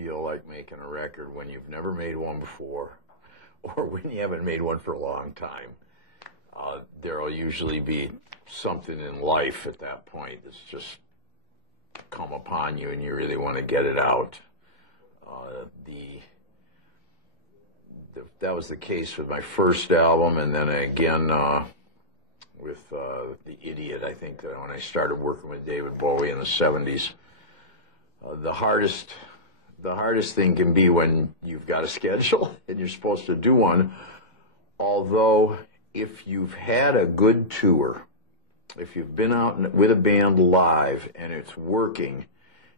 feel like making a record when you've never made one before, or when you haven't made one for a long time. There'll usually be something in life at that point that's just come upon you and you really want to get it out. That was the case with my first album, and then again with The Idiot. I think that when I started working with David Bowie in the 70s, the hardest thing can be when you've got a schedule and you're supposed to do one. Although, if you've had a good tour, if you've been out with a band live and it's working,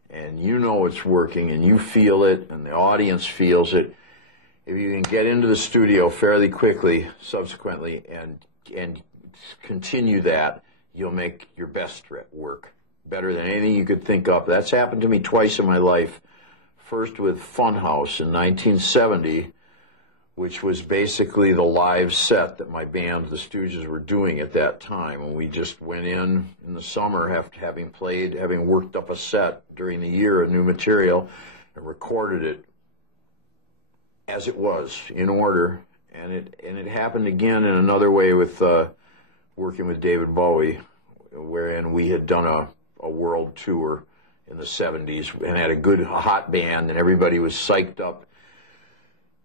and you know it's working, and you feel it, and the audience feels it, if you can get into the studio fairly quickly subsequently and continue that, you'll make your best work better than anything you could think of. That's happened to me twice in my life. First with Funhouse in 1970, which was basically the live set that my band, the Stooges, were doing at that time. And we just went in the summer, having worked up a set during the year of new material, and recorded it as it was, in order. And it happened again in another way with working with David Bowie, wherein we had done a world tour in the 70s and had a hot band, and everybody was psyched up.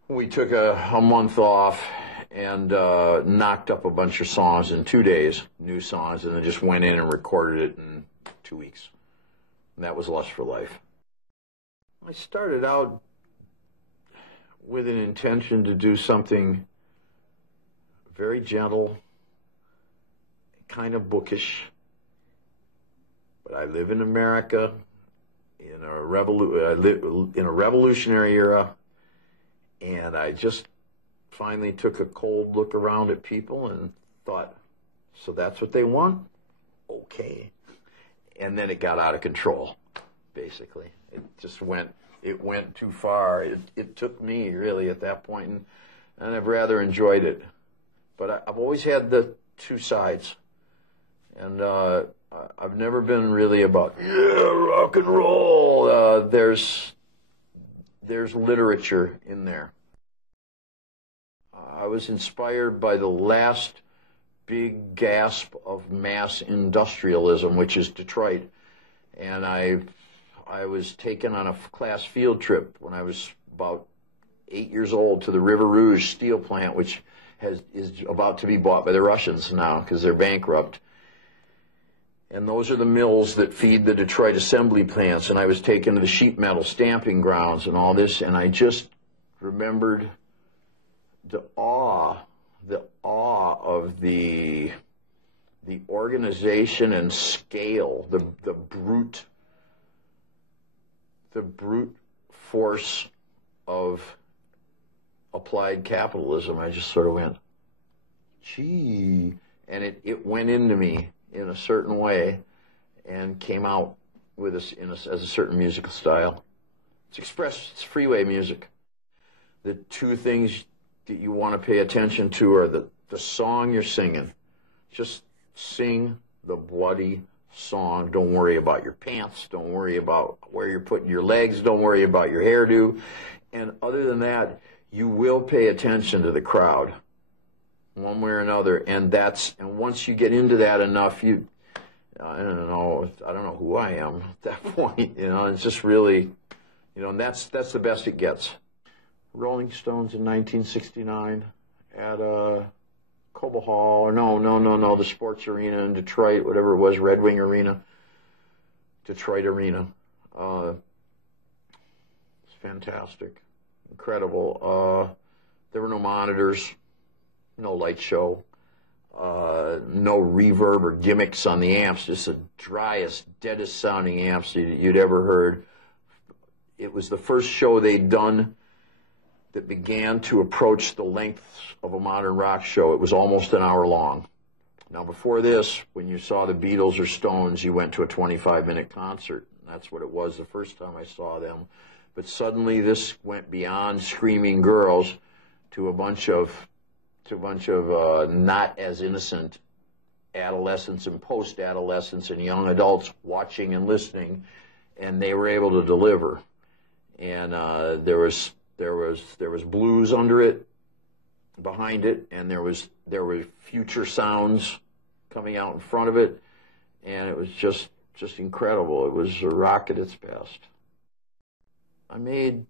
We took a month off and knocked up a bunch of songs in 2 days, new songs, and then just went in and recorded it in 2 weeks. And that was Lust for Life. I started out with an intention to do something very gentle, kind of bookish. But I live in America in a revolutionary era, and I just finally took a cold look around at people and thought, so that's what they want? Okay. And then it got out of control, basically. It went too far. It took me, really, at that point, and I've rather enjoyed it. But I've always had the two sides. And I've never been really about, rock and roll. There's literature in there. I was inspired by the last big gasp of mass industrialism, which is Detroit. And I was taken on a class field trip when I was about 8 years old to the River Rouge steel plant, which is about to be bought by the Russians now because they're bankrupt. And those are the mills that feed the Detroit assembly plants. And I was taken to the sheet metal stamping grounds and all this, and I just remembered the awe of the organization and scale, the brute force of applied capitalism. I just sort of went, gee, and it went into me in a certain way and came out with us as a certain musical style. It's freeway music. The two things that you want to pay attention to are the song you're singing. Just sing the bloody song. Don't worry about your pants. Don't worry about where you're putting your legs. Don't worry about your hairdo. And other than that, you will pay attention to the crowd, one way or another. And once you get into that enough, I don't know who I am at that point. It's just really, and that's the best it gets. Rolling Stones in 1969 at Cobo Hall, or no, the sports arena in Detroit, whatever it was, Red Wing Arena, Detroit Arena. It's fantastic, incredible. There were no monitors, no light show, no reverb or gimmicks on the amps, just the driest, deadest sounding amps you'd ever heard. It was the first show they'd done that began to approach the length of a modern rock show. It was almost an hour long. Now, before this, when you saw the Beatles or Stones, you went to a 25-minute concert. That's what it was the first time I saw them. But suddenly this went beyond screaming girls to a bunch of not as innocent adolescents and post-adolescents and young adults watching and listening, and they were able to deliver. and there was blues under it, behind it, and there were future sounds coming out in front of it, and it was just incredible. It was rock at its best. I made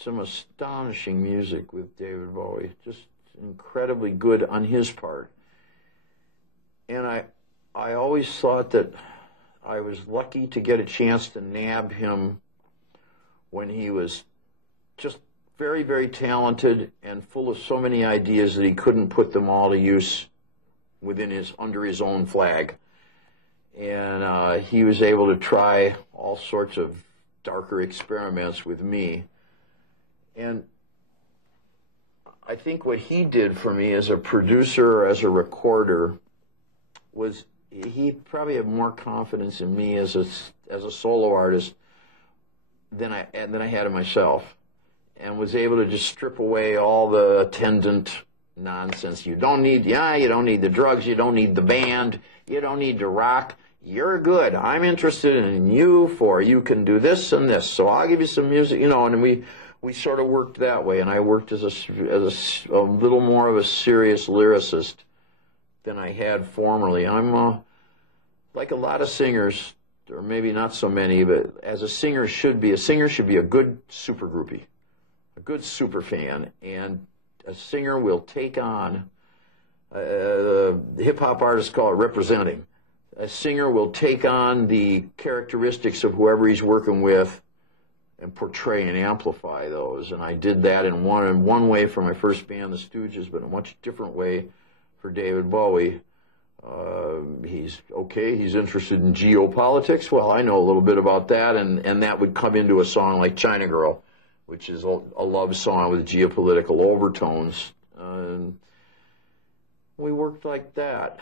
some astonishing music with David Bowie, just incredibly good on his part. And I always thought that I was lucky to get a chance to nab him when he was just very, very talented and full of so many ideas that he couldn't put them all to use under his own flag. And he was able to try all sorts of darker experiments with me. And I think what he did for me as a producer or as a recorder was he probably had more confidence in me as a solo artist than I had in myself, and was able to just strip away all the attendant nonsense. You don't need the drugs, you don't need the band, you don't need to rock. You're good. I'm interested in you you can do this and this. So I'll give you some music, and we sort of worked that way. And I worked as a little more of a serious lyricist than I had formerly. I'm like a lot of singers, or maybe not so many, but as a singer should be a good super groupie, a good super fan, and a singer will take on, the hip-hop artists call it representing. A singer will take on the characteristics of whoever he's working with and portray and amplify those. And I did that in one way for my first band, the Stooges, but in a much different way for David Bowie. He's interested in geopolitics. Well, I know a little bit about that, and that would come into a song like China Girl, which is a love song with geopolitical overtones. We worked like that.